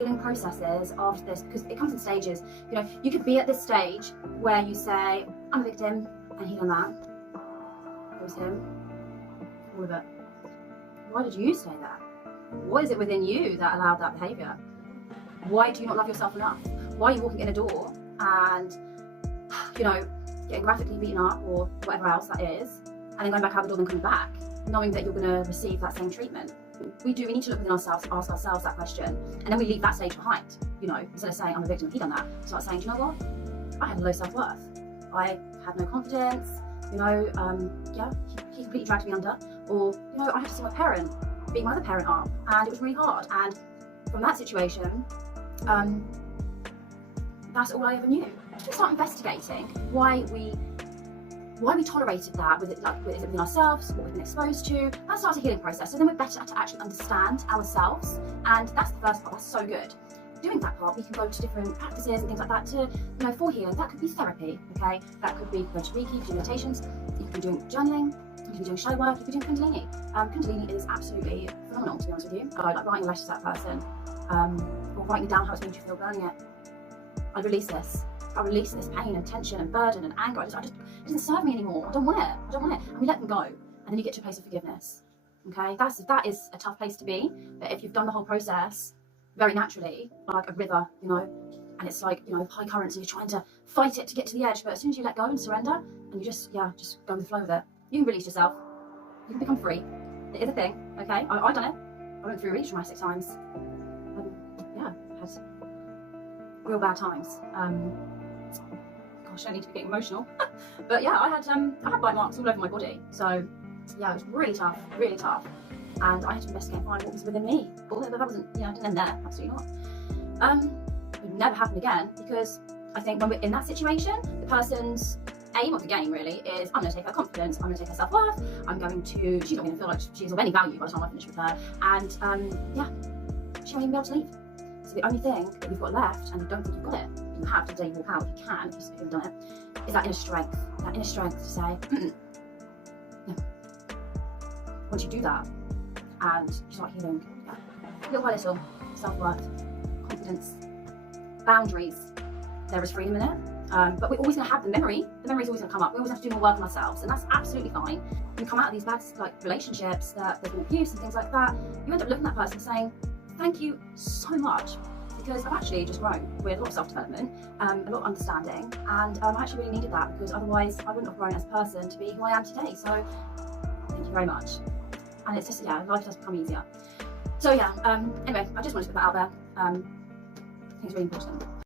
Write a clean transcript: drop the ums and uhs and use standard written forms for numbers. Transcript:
healing processes after this, because it comes in stages. You know, you could be at this stage where you say, I'm a victim, and heal on that. It was him. All of it. Why did you say that? What is it within you that allowed that behaviour? Why do you not love yourself enough? Why are you walking in a door and, you know, getting graphically beaten up or whatever else that is, and then going back out the door and coming back, knowing that you're going to receive that same treatment? We need to look within ourselves, ask ourselves that question, and then we leave that stage behind. You know, instead of saying, I'm a victim, he done that, start saying, do you know what? I had low self-worth. I had no confidence, you know, yeah, he completely dragged me under. Or, you know, I had to see my parent beat my other parent up, and it was really hard. And from that situation, that's all I ever knew. We start investigating why we tolerated that, is it within ourselves, what we've been exposed to. That starts a healing process. So then we're better to actually understand ourselves, and that's the first part. That's so good. Doing that part, we can go to different practices and things like that to, you know, for healing. That could be therapy, okay? That could be going to Reiki, you can do meditations, you can be doing journaling, you can be doing shadow work, you can be doing Kundalini. Kundalini is absolutely phenomenal, to be honest with you. I like writing letters to that person, or writing down how it's made you feel, burning it. I release this. I release this pain and tension and burden and anger. It doesn't serve me anymore. I don't want it. I don't want it. And we let them go. And then you get to a place of forgiveness. Okay? That is a tough place to be. But if you've done the whole process very naturally, like a river, you know, and it's like, you know, high currents and you're trying to fight it to get to the edge, but as soon as you let go and surrender and you just go with the flow with it, you can release yourself. You can become free. It is a thing, okay? I've done it. I went through really traumatic times. Yeah, had real bad times. Gosh, I need to be getting emotional. But yeah, I had bite marks all over my body. So yeah, it was really tough, really tough. And I had to investigate and find what was within me. But that wasn't, you know, didn't end there, absolutely not. It would never happen again, because I think when we're in that situation, the person's aim of the game really is, I'm going to take her confidence, I'm going to take her self-worth, she's not going to feel like she's of any value by the time I finish with her. And yeah, she won't even be able to leave. So the only thing that you've got left, and you don't think you've got it, but you have to the day you walk out, if you can, if you've done it, is that inner strength. That inner strength to say, no. Once you do that, and you start healing, yeah, little by little, self-worth, confidence, boundaries, there is freedom in it. But we're always going to have the memory. The memory is always going to come up. We always have to do more work on ourselves, and that's absolutely fine. When you come out of these bad relationships that there's been abuse and things like that, you end up looking at that person saying, thank you so much, because I've actually just grown with a lot of self-development, a lot of understanding, and I actually really needed that, because otherwise I wouldn't have grown as a person to be who I am today. So thank you very much. And it's just, yeah, life does become easier. So yeah, anyway, I just wanted to put that out there. I think it's really important.